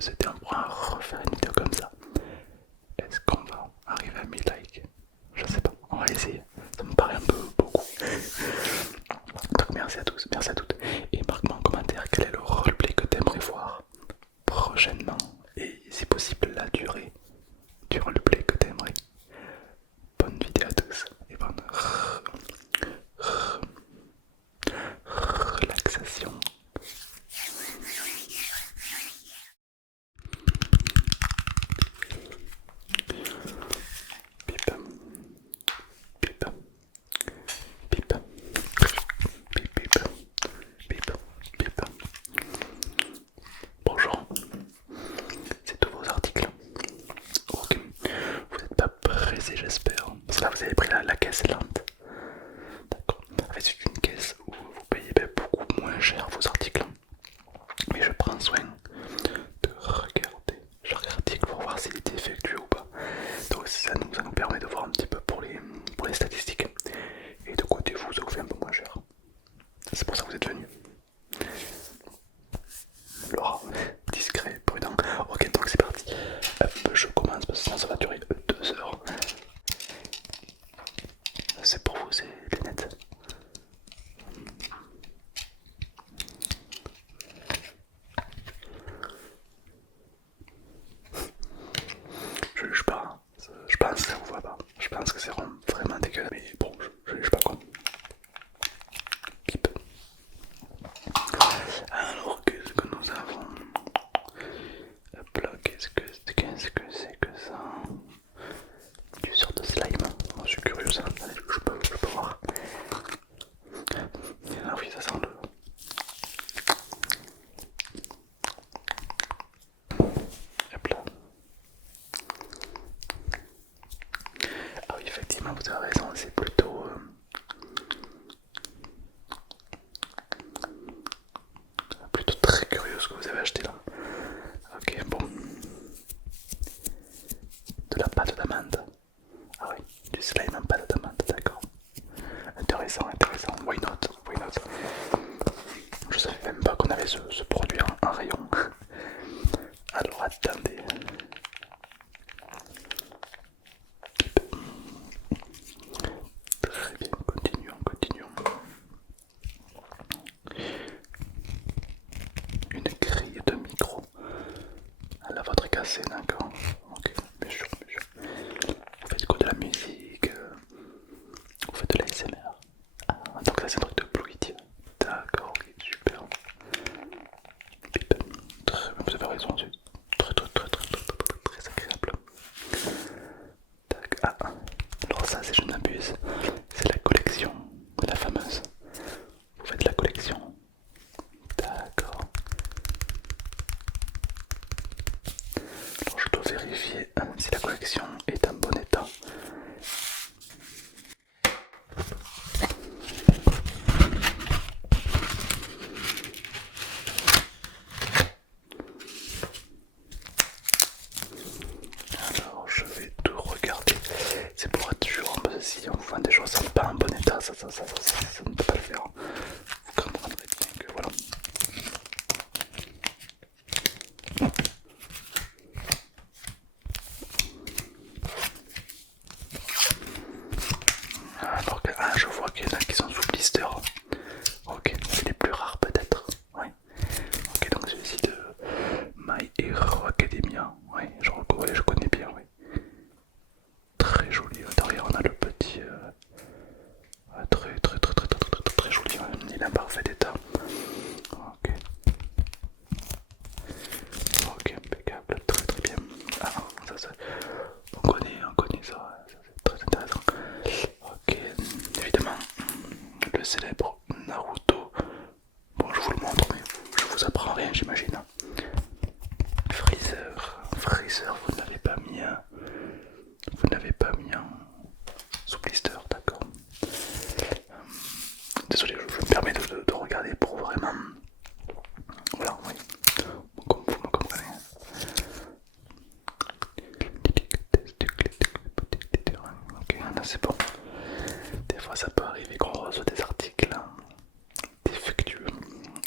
c'était on pourra refaire une vidéo comme ça. Est-ce qu'on va arriver à 1000 likes? Je sais pas, on va essayer. Ça me paraît un peu beaucoup. Donc merci à tous, merci à toutes. Et marque-moi en commentaire quel est le roleplay que tu aimerais voir prochainement. Et si possible la durée du roleplay que tu aimerais. Bonne vidéo à tous et bonne relaxation. Pip, pip, pip, pip, pip, pip, pip. Bonjour, c'est tous vos articles. Ok, vous n'êtes pas pressé, j'espère. Parce que là, vous avez pris la caisse lente. D'accord. En fait, c'est une caisse où vous payez beaucoup moins cher vos articles. Mais je prends soin de regarder chaque article pour voir s'il est effectué ou pas. Donc ça nous permet de voir un petit peu pour les statistiques. Et de côté vous, ça vous fait un peu moins cher. C'est pour ça que vous êtes venu. Laura, discret, prudent. Ok, donc c'est parti. Hop, je commence parce que sinon ça va durer 2 heures. C'est pour vous, c'est les lunettes. Je juge pas, hein. Je pense que ça vous voit pas. Je pense que c'est vraiment dégueulasse. Mais bon, je juge pas quoi. Pip. Alors, qu'est-ce que nous avons? Hop là, qu'est-ce que c'est que ça? Du sort de slime. Oh, je suis curieux ça. Allez, je peux voir. Ah oui, ça sent le. Hop là. Ah oui, effectivement, vous avez raison, c'est plutôt très curieux ce que vous avez acheté là. Ok, bon. De la pâte d'amande. Ah oui, du slime en pâte d'amande, d'accord. Intéressant, intéressant. Why not? Why not? Je savais même pas qu'on avait ce produit en rayon. Alors attendez. Très bien, continuons, continuons. Une grille de micro. La vôtre est cassée, d'accord. Ok, bien sûr, bien sûr. Vous faites quoi, de la musique? Vous faites de la l'ASMR? Ah, donc ça c'est un truc de fluide. D'accord, ok, super. Vous avez raison, c'est très agréable. Tac, ah, alors ça c'est je ne m'abuse. C'est la collection, la fameuse. Vous faites la collection. D'accord. Alors je dois vérifier si la collection est en bon état. Alors je vais tout regarder. C'est pour être sûr, parce que si on vous vend des choses qui ne sont pas en bon état, ça ne peut pas le faire. Vous comprendrez bien que voilà. Alors que, ah, je vois qu'il y en a qui sont sous blister. Ok, c'est les plus rares peut-être. Oui. Ok, donc celui-ci de My Hero Academia. Oui, je connais bien, oui. Très joli. Derrière on a le petit. Très joli. Ouais. Il est en parfait état. Ok. Ok, impeccable. Très bien. Ah, ça, on connaît ça. Ça c'est très intéressant. Ok, évidemment, le célèbre Naruto. Bon, je vous le montre, mais je vous apprends rien, j'imagine. Freezer, vous ne l'avez pas mis, vous ne l'avez pas mis en sous blister, d'accord. Désolé, je me permets de regarder pour vraiment. Voilà, oui, comme vous me comprenez. Ok, là c'est bon. Des fois ça peut arriver qu'on reçoit des articles défectueux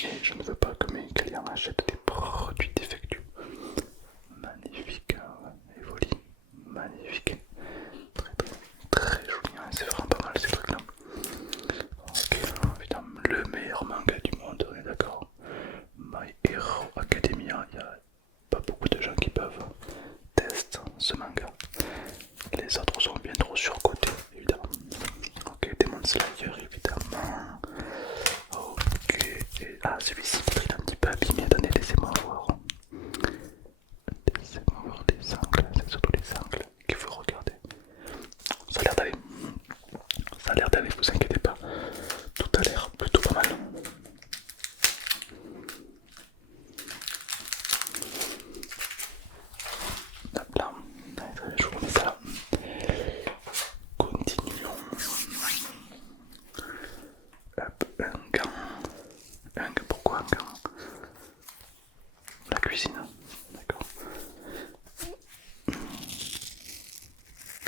et je ne veux pas que mes clients achètent des produits défectueux.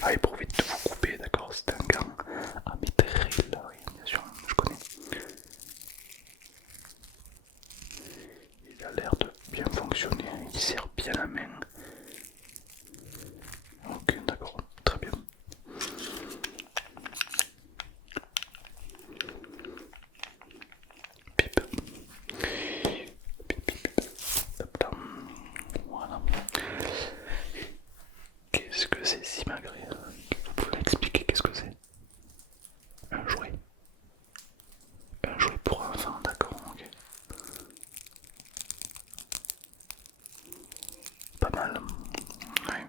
Ah, il profite de vous couper, d'accord, c'est un gant à météril, oui, bien sûr, je connais. Il a l'air de bien fonctionner, il serre bien la main. Ok, d'accord, très bien. Pipe. Pip, pip, pip. Hop là. Voilà. Qu'est-ce que c'est si malgré? Vous pouvez m'expliquer qu'est-ce que c'est? Un jouet. Un jouet pour enfants, d'accord, ok. Pas mal. Ouais.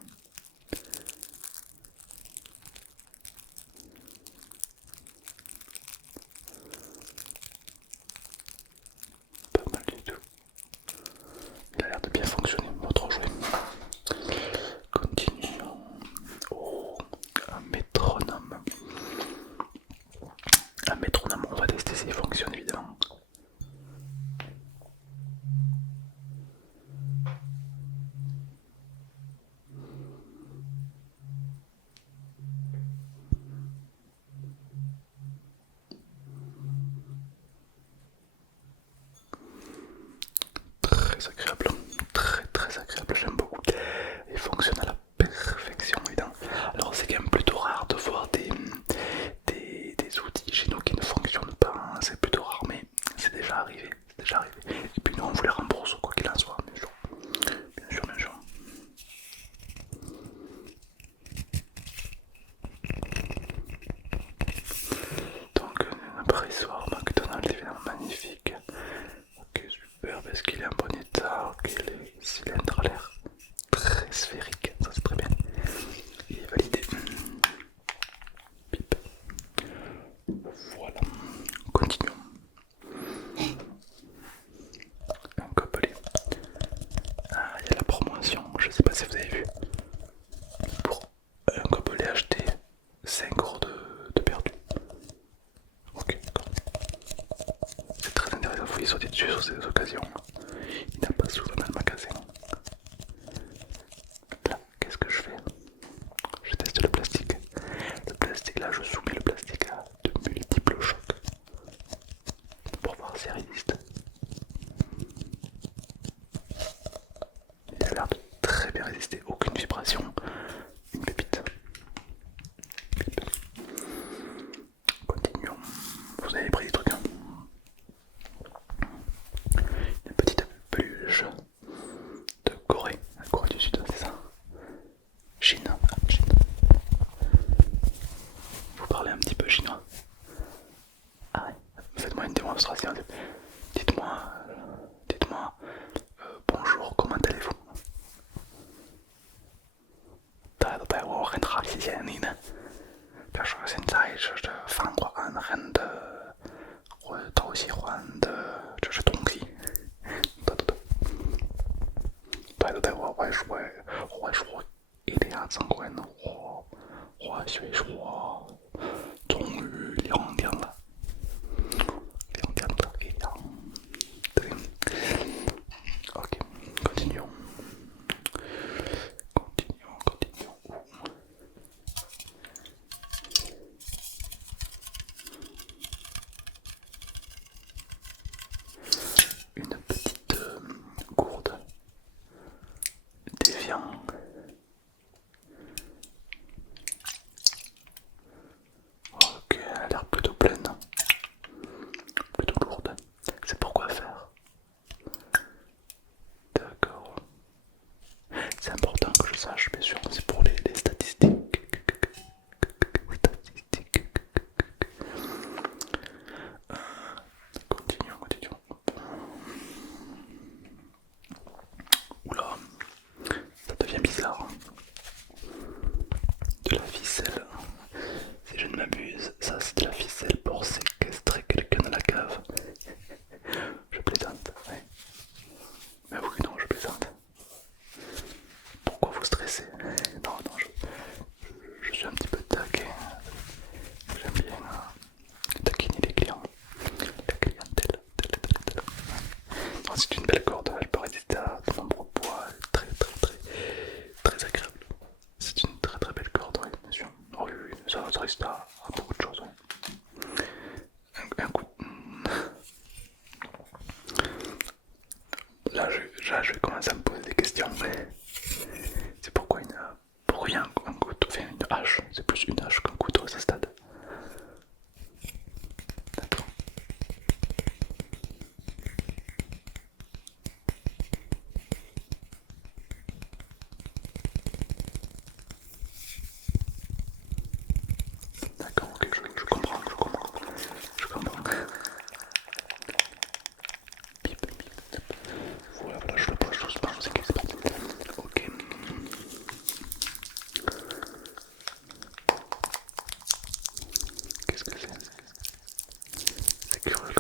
Pas mal du tout. Il a l'air de bien fonctionner, votre jouet. Continuons. Oh, un métronome. Un métronome, on va tester s'il fonctionne évidemment. Très agréable, très agréable, j'aime beaucoup. Il fonctionne à la perfection, évidemment. Alors c'est quand même plutôt rare de voir des outils chez nous qui ne fonctionnent pas, hein. C'est plutôt rare, mais c'est déjà arrivé, c'est déjà arrivé. Et puis nous on vous les rembourse quoi qu'il en soit, bien sûr, bien sûr, bien sûr. Donc un pressoir McDonald's évidemment magnifique. Ok, super, parce qu'il est en bon état, ok, les cylindres a l'air très sphérique, ça c'est très bien. Il est validé. Pip. Voilà, continuons. Un copelet. Ah, il y a la promotion, je sais pas si vous avez vu. Pour un copelet acheté, 5 € de perdu. Ok, d'accord. C'est très intéressant, il faut y sauter dessus sur ces occasions. Il n'a pas souvent dans le magasin. Là, qu'est-ce que je fais? Je teste le plastique. Le plastique, là, je soumets le plastique à de multiples chocs pour voir s'il résiste. Il a l'air de très bien résister, aucune vibration, une pépite. Continuons. Vous avez pris des trucs, hein? Une petite peluche de Corée, Corée du Sud, c'est ça? Chine, Chine. Vous parlez un petit peu chinois? Ah ouais, faites-moi une démonstration. Dites-moi, bonjour, comment allez-vous? 对。Ok, continuons. Continuons. Une petite gourde déviant. Ok, elle a l'air plutôt pleine, plutôt lourde. C'est pour quoi faire? D'accord. C'est important que je sache, bien sûr, c'est pour les statistiques. Statistiques. Continuons. Oula, ça devient bizarre. De la ficelle. Si je ne m'abuse, ça c'est de la ficelle pour séquestrer quelqu'un dans la cave. Je plaisante, ouais. Mais oui, non, je plaisante. Pourquoi vous stressez? Non, je suis un petit peu taquin. J'aime bien taquiner les clients, la clientèle. Non, c'est une belle corde, elle peut résister à de nombreux poids, très agréable. C'est une très belle corde, oui, bien sûr. une hache, c'est plus une hache qu'un couteau à ce stade. D'accord. D'accord, ok, je comprends, je comprends. Je comprends. Bip, bip. Voilà, voilà, je le pose doucement, je sais que c'est parti. Ok. Qu'est-ce que c'est? C'est curieux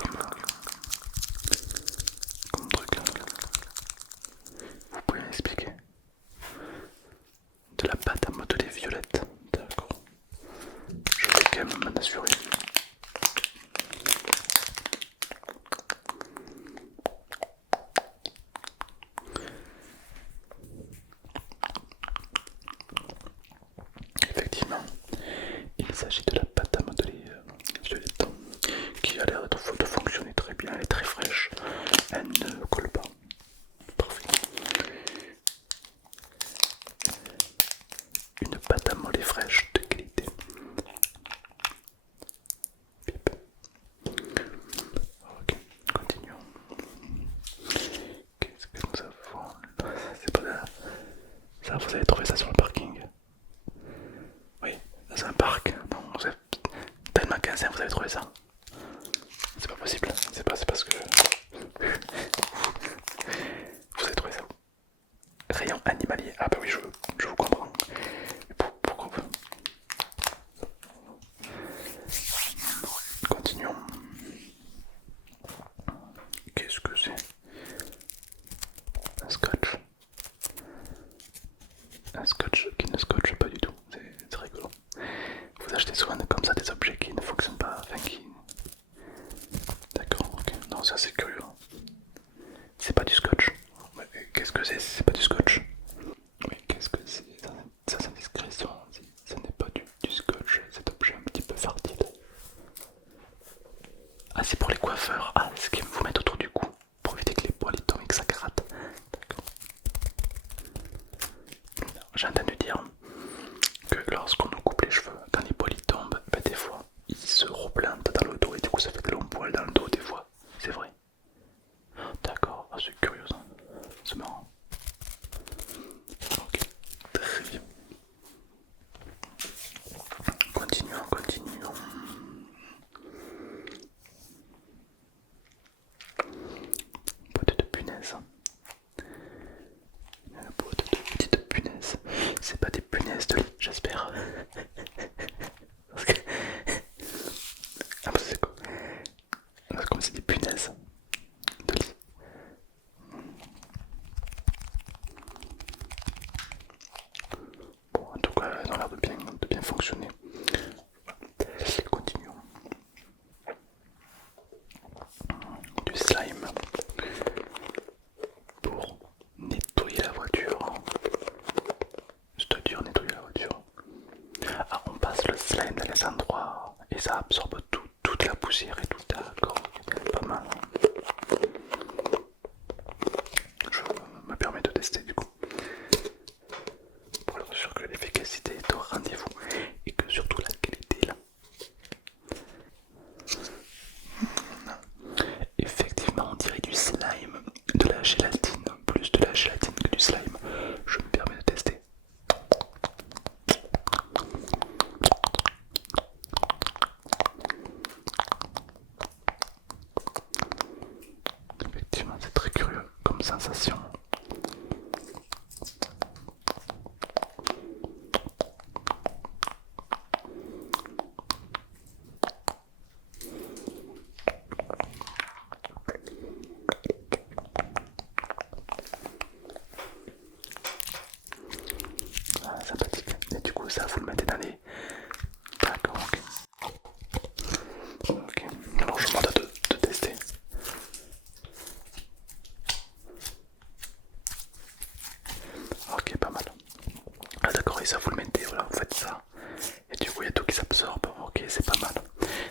comme truc. Vous pouvez m'expliquer? De la pâte à modeler violette. D'accord. Je vais quand même m'en assurer. Effectivement, il s'agit de la pâte à modeler violette qui a l'air de fonctionner très bien, elle est très fraîche, elle ne colle pas. Parfait. Une pâte à modeler fraîche de qualité. Pip. Ok, continuons. Qu'est-ce que nous avons? C'est pas là. Ça, vous avez trouvé ça sur le parking? Oui, dans un parc. Non, vous avez... Dans le magasin, vous avez trouvé ça? C'est pas possible. C'est parce que... Vous avez trouvé ça où? Rayon animalier. Ah bah oui, je vous comprends. Pourquoi vous... Continuons. Qu'est-ce que c'est? Un scotch. Un scotch qui ne scotche pas du tout. C'est rigolo. Vous achetez souvent comme ça des objets qui ne fonctionnent pas, enfin qui... D'accord, ok. Non, ça c'est curieux. C'est pas du scotch. Qu'est-ce que c'est si c'est pas du scotch? Mais qu'est-ce que c'est? Ça indiscrétion. Ce n'est pas du scotch, cet objet un petit peu fertile. Ah, c'est pour les coiffeurs. Ah, c'est ce qu'ils vous mettent autour du cou pour éviter que les poils ils tombent et que ça gratte. D'accord. J'ai entendu dire que lorsqu'on nous coupe les cheveux, quand les poils ils tombent, ben, des fois ils se replantent dans le dos et du coup ça fait de longs poils dans le dos des fois. C'est vrai. D'accord, ah, c'est curieux ça. C'est marrant. Ok, très bien. Continuons, continuons. Boîte de punaises. Une boîte de petites punaises. C'est pas des punaises de lit, j'espère. Parce que... Ah bah c'est quoi? Comme c'est des punaises de lit. Bon, en tout cas, elles ont l'air de bien fonctionner. Continuons. Du slime pour nettoyer la voiture. C'est-à-dire nettoyer la voiture. Ah, on passe le slime dans les endroits et ça absorbe toute la poussière et tout. D'accord, pas mal. Je me permets de tester du coup. Pour être sûr que l'efficacité est au rendez-vous et que surtout la qualité est là. Effectivement, on dirait du slime, de la gélatine, plus de la gélatine que du slime. Je me permets de tester. Effectivement, c'est très curieux comme sensation. Ah, sympathique. Et du coup, ça, vous le mettez dans les... D'accord, ok. Ok, alors je demande de tester. Ok, pas mal. Ah d'accord, et ça vous le mettez, voilà, vous faites ça. Et du coup, il y a tout qui s'absorbe. Ok, c'est pas mal.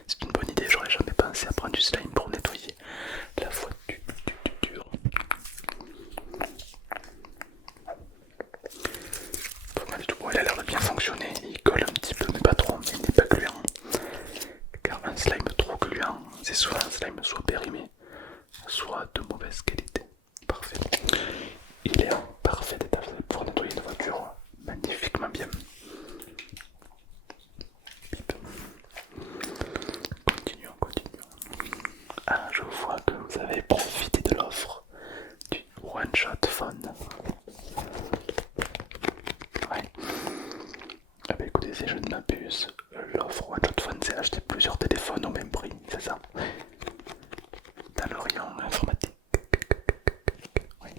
C'est une bonne idée, j'aurais jamais pensé à prendre du slime pour nettoyer la voiture. Pas mal du tout. Bon, il a l'air de bien fonctionner, il colle si je ne m'abuse, l'offre One Shot Fun, c'est acheter plusieurs téléphones au même prix, c'est ça? Dans l'Orient informatique. Oui.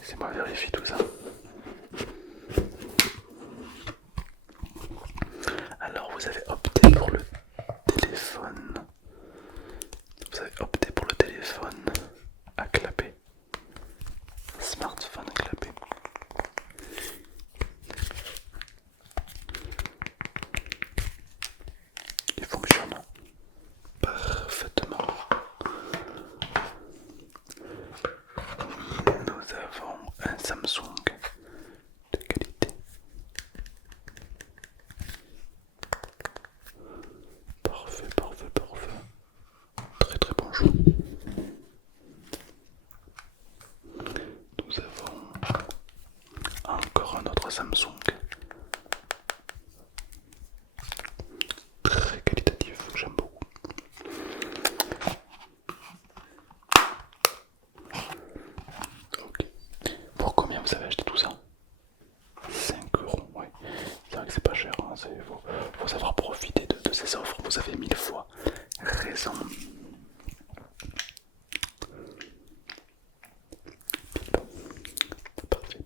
Laissez-moi vérifier tout ça. Alors vous avez opté pour le téléphone. Vous avez opté pour le téléphone à clapet. Smartphone à clapet. Il fonctionne parfaitement. Nous avons un Samsung de qualité. Parfait, parfait, parfait. Très très bon choix. Nous avons encore un autre Samsung. Très qualitatif, j'aime beaucoup. Ok. Pour combien vous avez acheté tout ça? 5 €, ouais. C'est vrai que c'est pas cher, hein. Faut savoir profiter de ces offres. Vous avez 1000 fois raison. Parfait.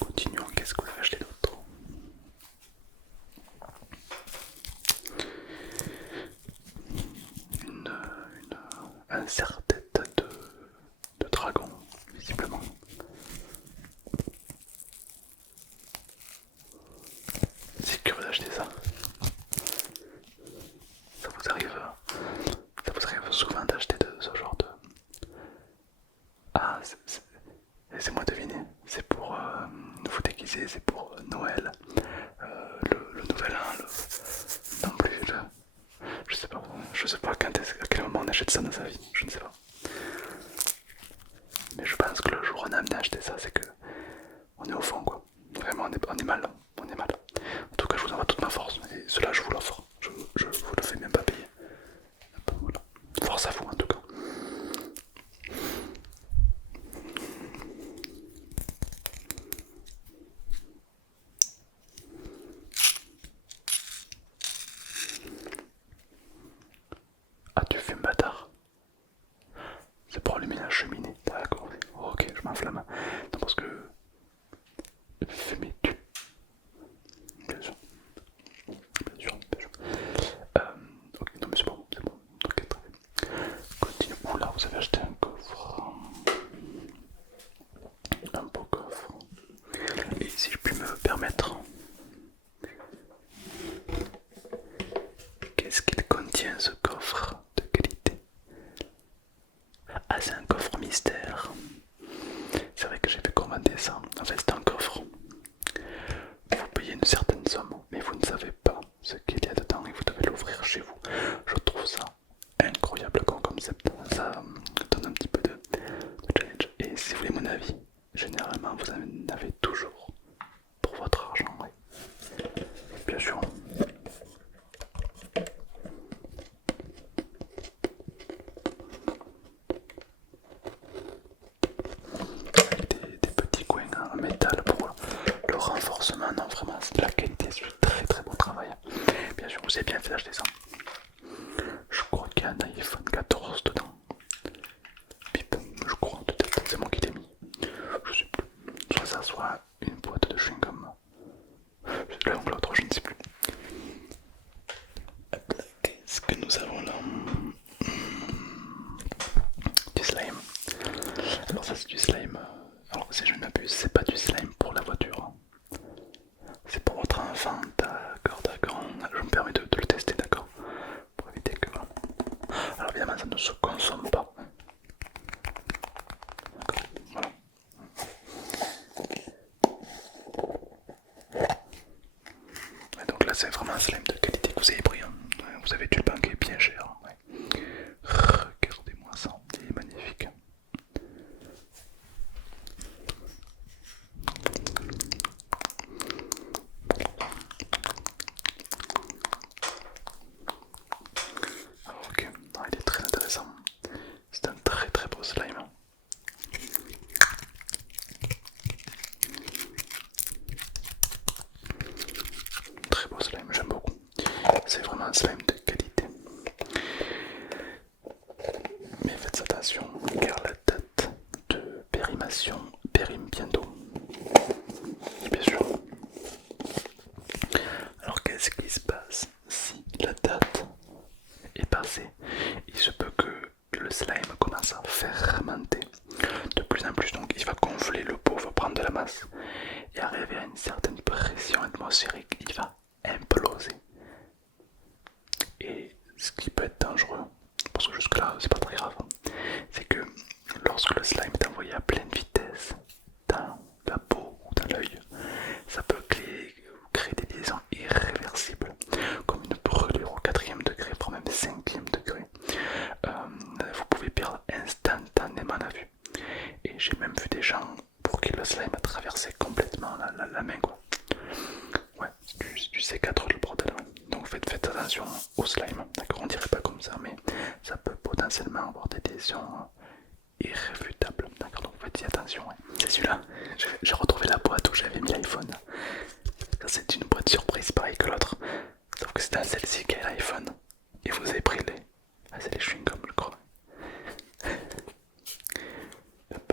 Continuons, qu'est-ce que vous avez acheté d'autre? Un serre-tête de dragon, visiblement. C'est curieux d'acheter ça. Ça vous arrive, souvent d'acheter de ce genre de... Ah, laissez-moi deviner. C'est pour vous déguiser, c'est pour Noël, le nouvel an, non plus, je sais pas à quel moment on achète ça dans sa vie, je ne sais pas. Mais je pense que le jour où on a amené à acheter ça, c'est que on est au fond quoi. Vraiment on est mal, on est mal. En tout cas je vous envoie toute ma force et cela je vous l'offre. Je vous le fais même pas payer. Voilà. Force à vous en tout cas. Ah tu fumes bâtard. C'est pour allumer la cheminée. D'accord. Ok, je m'enflamme. Non parce que fumer tue. Bien sûr. Bien sûr, bien sûr. Ok, non mais c'est bon, c'est bon. Ok, très bien. Continue. Oula, vous avez acheté un coffre. Un beau coffre. Et si je puis me permettre, qu'est-ce qu'il contient ce coffre de qualité? Ah, c'est un coffre mystère. C'est vrai que j'ai pu commander ça. En fait, c'est un coffre. Vous payez une certaine somme, mais vous ne savez pas ce qu'il y a dedans et vous devez l'ouvrir chez vous. Je trouve ça incroyable comme concept. Ça donne un petit peu de challenge. Et si vous voulez mon avis, généralement vous en avez toujours pour votre argent. Ouais. Bien sûr. Avec des petits coins en métal pour le renforcement. Non, vraiment, c'est de la qualité, c'est du très très bon travail. Bien sûr, vous avez bien fait d'acheter ça. Je crois qu'il y a un iPhone 14 dedans. Bip, je crois, peut-être, c'est moi qui l'ai mis. Je sais plus. Soit ça, soit une boîte de chewing-gum. L'un ou l'autre, je ne sais plus. Qu'est-ce que nous avons là? Du slime. Alors ça c'est du slime. Alors si je ne m'abuse, c'est pas du slime pour la voiture. C'est pour votre enfant, d'accord, d'accord. Je me permets de le tester, d'accord. Pour éviter que... Alors évidemment ça ne se consomme pas. D'accord, voilà. Et donc là c'est vraiment un slime de qualité que vous avez pris. Hein. Vous avez dû le banquer bien cher. Ouais. Regardez-moi ça, il est magnifique. Ok, un slime de qualité. Mais faites attention car la date de périmation périme bientôt. Bien sûr. Alors qu'est-ce qui se passe si la date est passée? Il se peut que le slime commence à fermenter de plus en plus, donc il va gonfler, le pot va prendre de la masse et arriver à une certaine pression atmosphérique, il va imploser. Et ce qui peut être dangereux, parce que jusque là c'est pas très grave, c'est que lorsque le slime est envoyé à pleine vitesse dans la peau ou dans l'œil, ça peut créer des liaisons irréversibles, comme une brûlure au 4e degré, voire même 5e degré. Vous pouvez perdre instantanément la vue. Et j'ai même vu des gens pour qui le slime a traversé complètement la main, quoi. Ouais, c'est du C4 le bordel. Ouais. Donc faites attention au slime, d'accord, on dirait pas comme ça, mais ça peut potentiellement avoir des lésions irréfutables, d'accord, donc faites-y attention. Ouais. C'est celui-là, j'ai retrouvé la boîte où j'avais mis l'iPhone. Ça c'est une boîte surprise pareil que l'autre, sauf que c'est dans celle-ci qu'il y a l'iPhone. Et vous avez pris les... Ah c'est les chewing-gums je crois. Hop.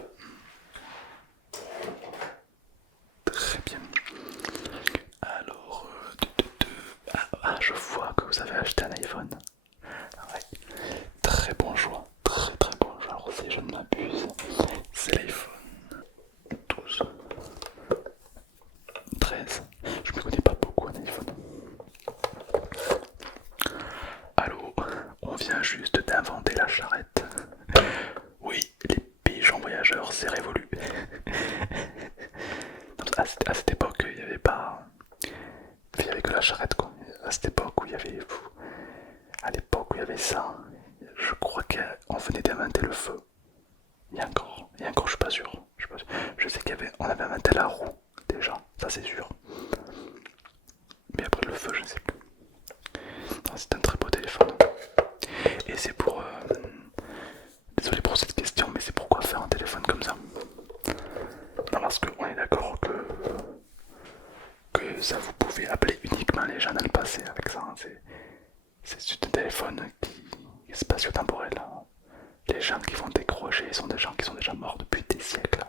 Très bien. Alors, je vois que vous avez acheté un iPhone. Ouais. Très bon choix, très bon choix. Alors si je ne m'abuse, c'est l'iPhone 12, 13. Je ne connais pas beaucoup un iPhone. Allô, on vient juste d'inventer la charrette. Oui, les pigeons voyageurs, c'est révolu. À cette époque, il n'y avait pas... Il n'y avait que la charrette, quoi. À cette époque où il y avait... À l'époque où il y avait ça, je crois qu'on venait d'inventer le feu. Et encore, je suis pas sûr. Je sais on avait inventé la roue, déjà, ça c'est sûr. Mais après le feu, je ne sais plus. C'est un très beau téléphone. Et c'est pour... Désolé pour cette question, mais c'est pourquoi faire un téléphone comme ça? Non, parce qu'on est d'accord que ça, vous pouvez appeler uniquement les gens dans le passé avec ça. Hein. C'est un téléphone qui est spatio-temporel. Hein. Les gens qui vont décrocher sont des gens qui sont déjà morts depuis des siècles.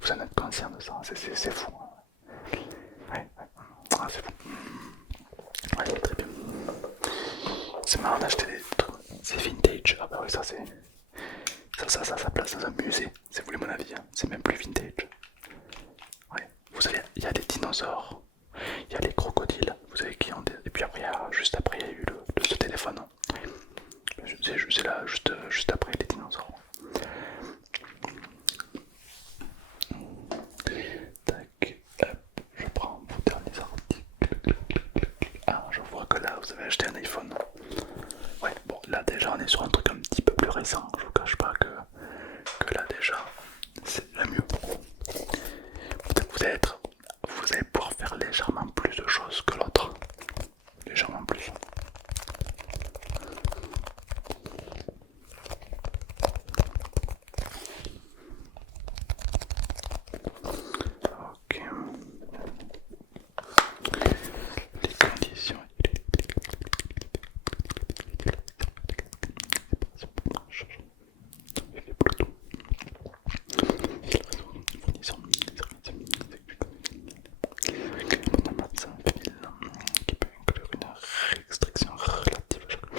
Vous en êtes conscient de ça? C'est fou. Hein. Ouais. Ah, c'est fou. Ouais, très bien. C'est marrant d'acheter des trucs. C'est vintage. Ah bah oui, ça c'est... Ça place dans un musée. Si vous voulez mon avis, hein. C'est même plus vintage. Ouais. Vous savez, il y a les dinosaures. Il y a les crocodiles. Vous savez qui ont des... Et puis après, juste après, il y a eu ce téléphone. C'est là, juste après les dinosaures. Tac, hop, je prends vos derniers articles. Ah, je vois que là, vous avez acheté un iPhone. Ouais, bon, là déjà, on est sur un truc un petit peu plus récent. Je vous cache pas que là déjà, c'est le mieux. Vous allez pouvoir faire légèrement plus de choses que l'autre. Légèrement plus. Ok. Les conditions. Qui peut inclure une restriction relative à chaque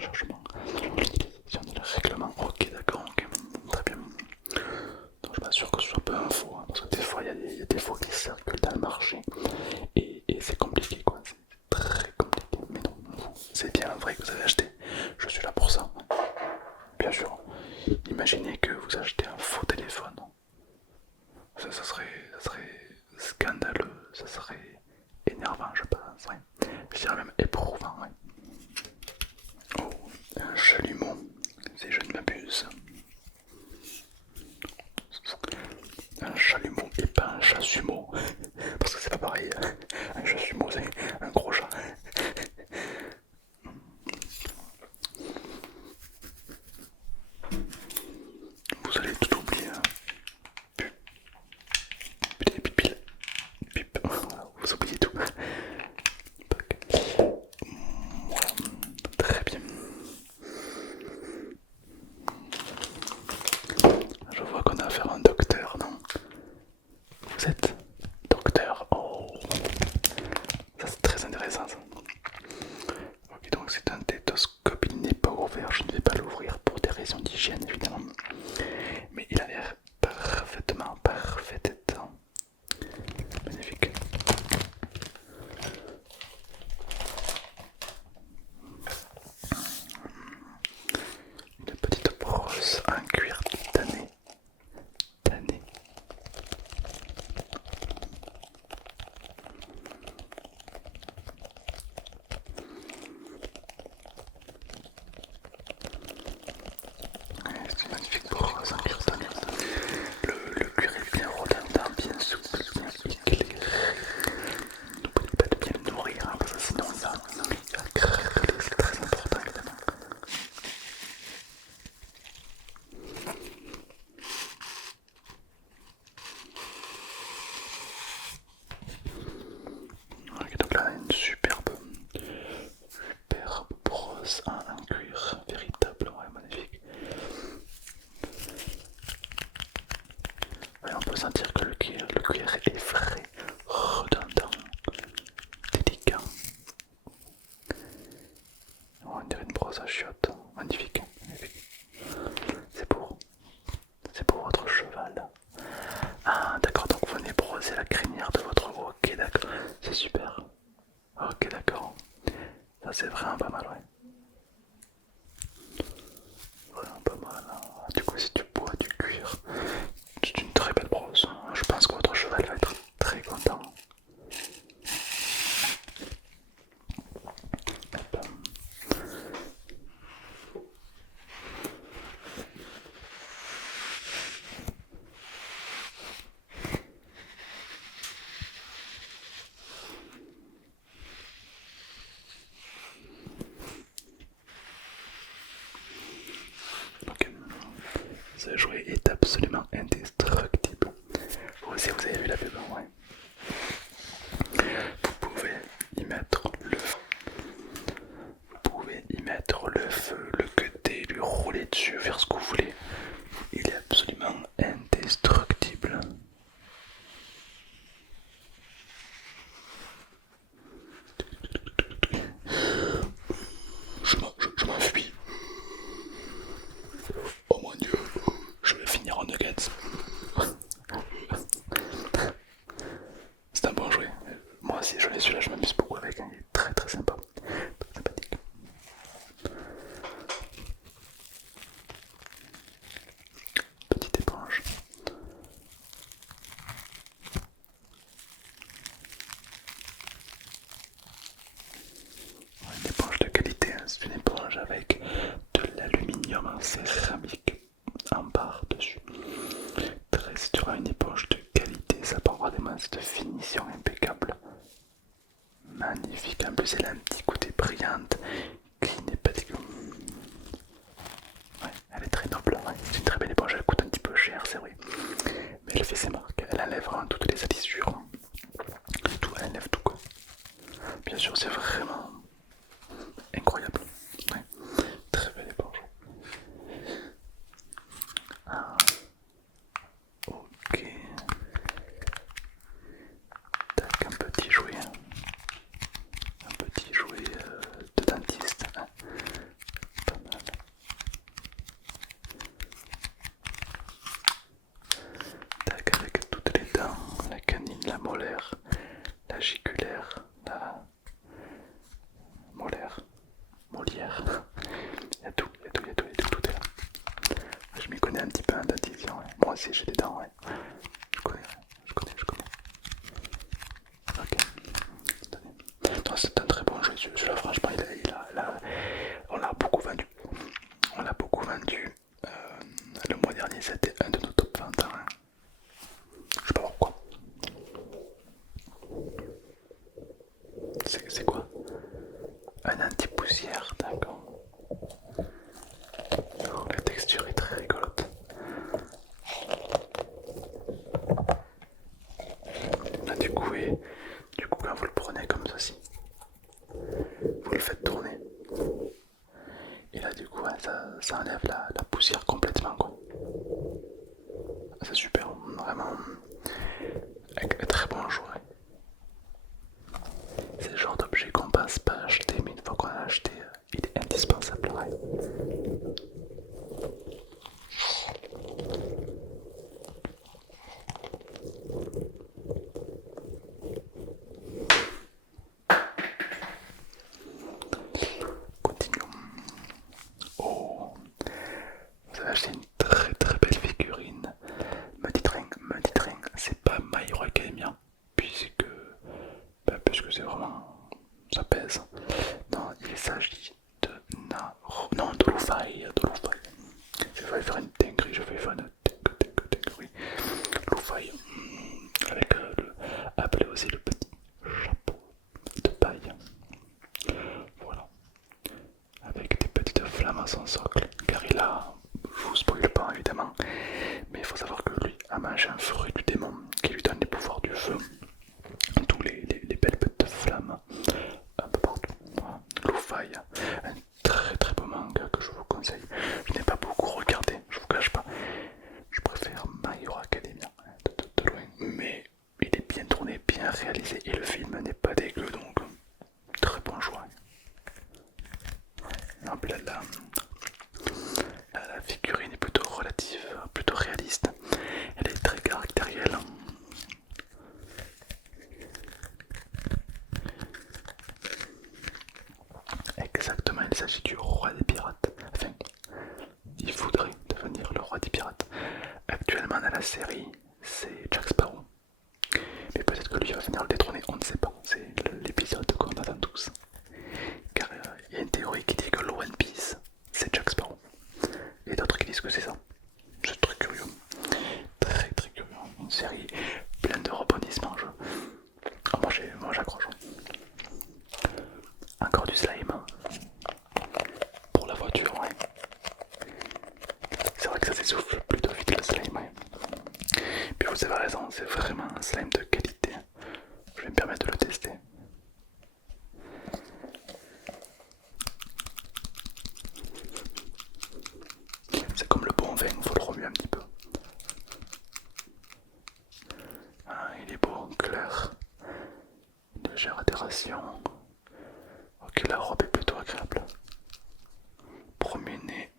chargement, l'utilisation de la règlement. Ok, d'accord, ok, très bien. Donc, je suis pas sûr que ce soit peu info, hein, parce que des fois il y a des faux qui circulent dans le marché et c'est compliqué, quoi. C'est très compliqué. Mais non, c'est bien vrai que vous avez acheté. Je suis là pour ça. Bien sûr. Imaginez que vous achetez un faux téléphone. Ça serait scandaleux, ça serait énervant, je pense. Ouais. Je dirais même éprouvant. Ouais. Oh, un chalumeau, si je ne m'abuse. Un chalumeau et pas un chasumeau. Parce que c'est pas pareil. Un chasumeau, c'est un gros chat. Vous allez tout oublier. Hein. Pip, pip, pip, pip. Vous oubliez tout. en cuir tanné. Tanné. Ouais, c'est magnifique brosse en cuir tanné. Le cuir est bien redondant, bien souple, bien éclairé. N'oubliez pas de bien le nourrir, hein, parce que sinon il va craquer, c'est très important évidemment. Ok, donc là on a une superbe brosse en cuir, véritable, ouais, magnifique. Ouais, on peut sentir que le cuir est frais, redondant, délicat. On dirait une brosse à chiottes, magnifique, magnifique. C'est pour votre cheval. Ah d'accord, donc vous venez brosser la crinière de votre... Ok d'accord, c'est super. Ok d'accord, ça c'est vraiment pas mal, ouais. Vraiment pas mal, hein. Du coup si tu bois du cuir, c'est une très belle brosse, hein. Je pense que votre cheval va être très content. Ok, ce jouet est absolument indestructible. Vous aussi vous avez vu la pub, ouais. Vous pouvez y mettre le feu. Vous pouvez y mettre le feu, le cutter, lui rouler dessus, faire ce que vous voulez. Il est absolument indestructible. Je m'enfuis. Oh mon dieu, je vais finir en nuggets. C'est un bon jouet. Moi aussi je l'ai celui-là, je m'amuse beaucoup avec, hein. Il est très très sympa. Très sympathique. Petite éponge. Une éponge de qualité, hein. C'est une éponge avec de l'aluminium en céramique en barre dessus. Si tu auras une éponge de qualité, ça prendra des masses de finition impeccable. Magnifique, en plus elle a un petit côté brillante qui n'est pas dégueu. Ouais, elle est très noble, ouais. C'est une très belle éponge, elle coûte un petit peu cher, c'est vrai. Mais elle fait ses marques, elle enlève hein, toutes les salissures. Tout, elle enlève tout quoi. Bien sûr, c'est vraiment incroyable. Ouais. Très belle éponge. Ah, ok. Tac, un petit jouet. Un petit jouet de dentiste. Hein. Pas mal. Tac, avec toutes les dents, la canine, la molaire, la giculaire, la molaire, molière. Il y a tout, il y a tout, il y a tout, il y a tout, tout est là. Je m'y connais un petit peu en dentition, ouais. Moi aussi j'ai des dents, ouais. Je connais, je connais. Ok, attendez. C'est un très bon jeu, celui-là franchement on l'a beaucoup vendu. On l'a beaucoup vendu. Le mois dernier c'était un de nos top 20 hein. Je sais pas pourquoi. C'est quoi? Un anti-poussière, d'accord. Oh, la texture est très rigolote. Là, du coup, quand vous le prenez comme ceci, vous le faites tourner. Et là, du coup, ouais, ça enlève la poussière complètement, quoi. C'est super, vraiment. Avec un très bon jouet. C'est le genre d'objet qu'on pense pas acheter, mais une fois qu'on l'a acheté, il est indispensable. Ouais. Continuons. Oh, vous avez acheté une c'est vraiment... ça pèse. Non, il s'agit de non, de Lo-Fi. J'ai failli faire une dinguerie, dinguerie. Lo-Fi, avec appelé aussi le petit chapeau de paille. Voilà, avec des petites flammes à son socle, car il a, je vous spoil pas évidemment, mais il faut savoir que lui a mangé un fruit du démon qui lui donne les pouvoirs du feu, tous les belles petites flammes un peu partout. Voilà. Lo-Fi, un très beau manga que je vous conseille. Je n'ai pas beaucoup regardé, je vous cache pas, je préfère My Hero Academia de loin, mais il est bien tourné, bien réalisé et le film n'est pas dégueu, donc très bon choix. Hop là, la figurine est plutôt relative, plutôt réaliste. Elle est très caractérielle. Exactement, il s'agit du roi des pirates. Enfin, il voudrait devenir le roi des pirates. Actuellement dans la série, c'est Jack Sparrow. Mais peut-être que lui va venir le détrôner, on ne sait pas. C'est l'épisode qu'on attend tous. Car il y a une théorie qui dit que le One Piece, c'est Jack Sparrow. Et d'autres qui disent que c'est ça. C'est très curieux. Très curieux. Une série pleine de rebondissements. Ah, moi j'accroche. Encore du slime. Pour la voiture, ouais. C'est vrai que ça s'essouffle plutôt vite le slime, ouais. Puis vous avez raison, c'est vraiment un slime de qualité. Je vais me permettre de le tester. C'est comme le bon vin, il faut le remuer un petit peu. Ah, il est beau, clair. Une légère aération. Ok, la robe est plutôt agréable. Promener.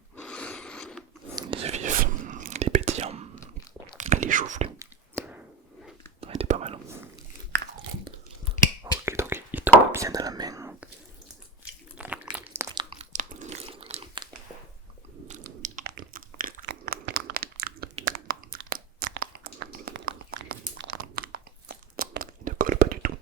Il est vif, il est pétillant, il est joufflu. Il est pas mal. Ok, donc il tombe bien dans la main. Il ne colle pas du tout.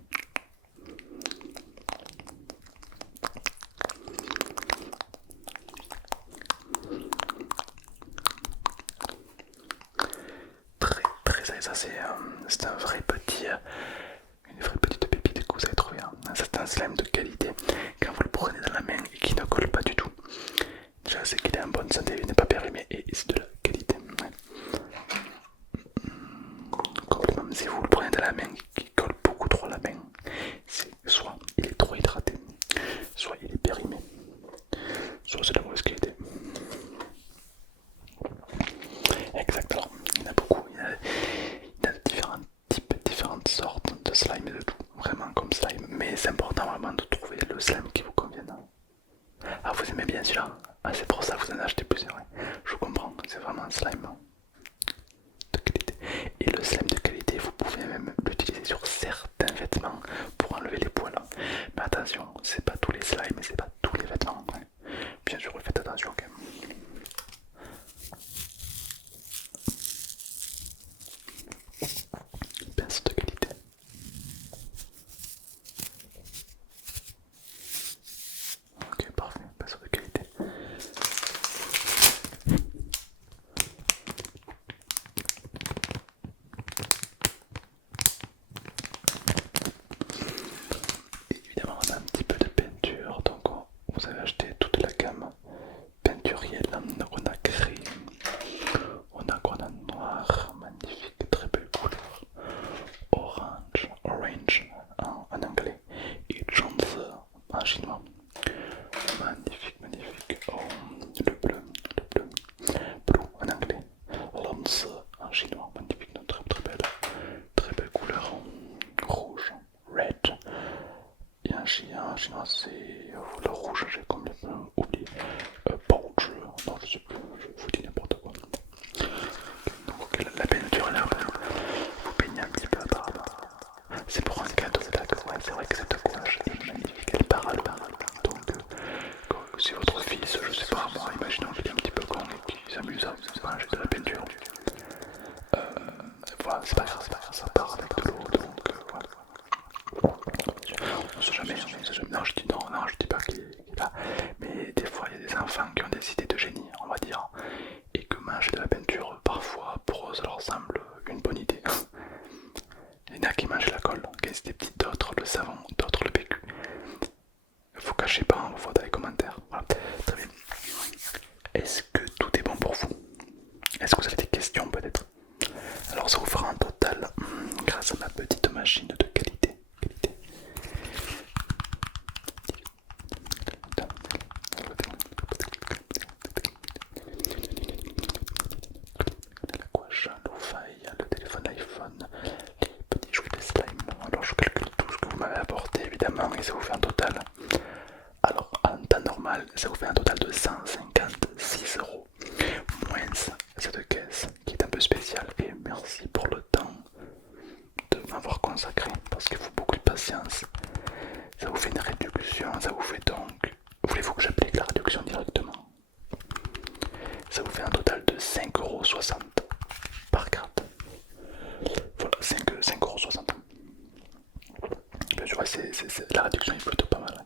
Très, ça c'est un vrai petit, une vraie petite pépite que vous avez trouvé. Hein. C'est un slime de qualité. Quand vous le prenez dans la main et qui ne colle pas du tout, déjà c'est qu'il est en bonne santé, il n'est pas périmé et c'est de la qualité. Ouais. Complètement, si vous le prenez dans la main et qui colle beaucoup trop à la main, c'est soit il est trop hydraté, soit il est périmé, soit c'est de la mauvaise qualité. Exact, alors il y en a beaucoup, il y a différents types, différentes sortes de slime et de tout, vraiment comme slime, mais c'est important vraiment de trouver le slime qui vous convienne. Ah, vous aimez bien celui-là? Ah, c'est pour ça que vous en achetez plusieurs, ouais. Je comprends, c'est vraiment un slime de qualité. Et le slime de qualité, vous pouvez même l'utiliser sur certains vêtements pour enlever les poils. Mais attention, c'est pas tous les slimes et c'est pas tous les vêtements. Ouais. Bien sûr, faites attention quand même. Pince de qualité. Ok, parfait, pinceau de qualité. Et évidemment, on a un petit peu de peinture, donc vous avez acheté toute la gamme peinturielle. Donc on a gris, on a quoi? On a noir, magnifique, très belle couleur, orange en anglais, et Chance en chinois. Magnifique. Oh, le bleu, blue en anglais, lance en chinois, magnifique, très belle couleur. Rouge, red, et en chinois c'est le rouge, j'ai complètement oublié. Porge, non je sais plus, je vous dis n'importe quoi. Donc okay, la peinture là, vous peignez un petit peu apparemment. C'est pour un cadeau, d'accord, ouais, c'est vrai que cette gouache est magnifique, elle parle. Donc si votre fils, je sais pas moi, imaginons qu'il est un petit peu con et qu'il s'amuse à manger de la peinture, voilà, c'est pas grave, ça part avec de l'eau, donc voilà. non, je dis non, non, je dis pas qu'il est là. Mais des fois, il y a des enfants qui ont des idées de génie, on va dire, et que manger de la peinture, parfois, pour eux, ça leur semble une bonne idée. Il y en a qui mangent la colle, qui ont des petites, d'autres le savon, d'autres le PQ. Vous cachez pas, on voit dans les commentaires. Voilà. Très bien. Est-ce que tout est bon pour vous? Est-ce que vous avez des questions peut-être? Alors ça vous fera un total, grâce à ma petite machine de qualité. La gouache, l'eau-faille, le téléphone iPhone, les petits jouets de slime. Alors je calcule tout ce que vous m'avez apporté évidemment et ça vous fait un total. Alors en temps normal, ça vous fait un total de 156 € moins cette caisse qui est un peu spéciale. Et merci pour le temps de m'avoir consacré parce qu'il faut beaucoup de patience. Ça vous fait une réduction, ça vous fait donc... Voulez-vous que j'applique la réduction directement? Ça vous fait un total de 5,60 € par carte. Voilà, 5,60 €. La réduction est plutôt pas mal.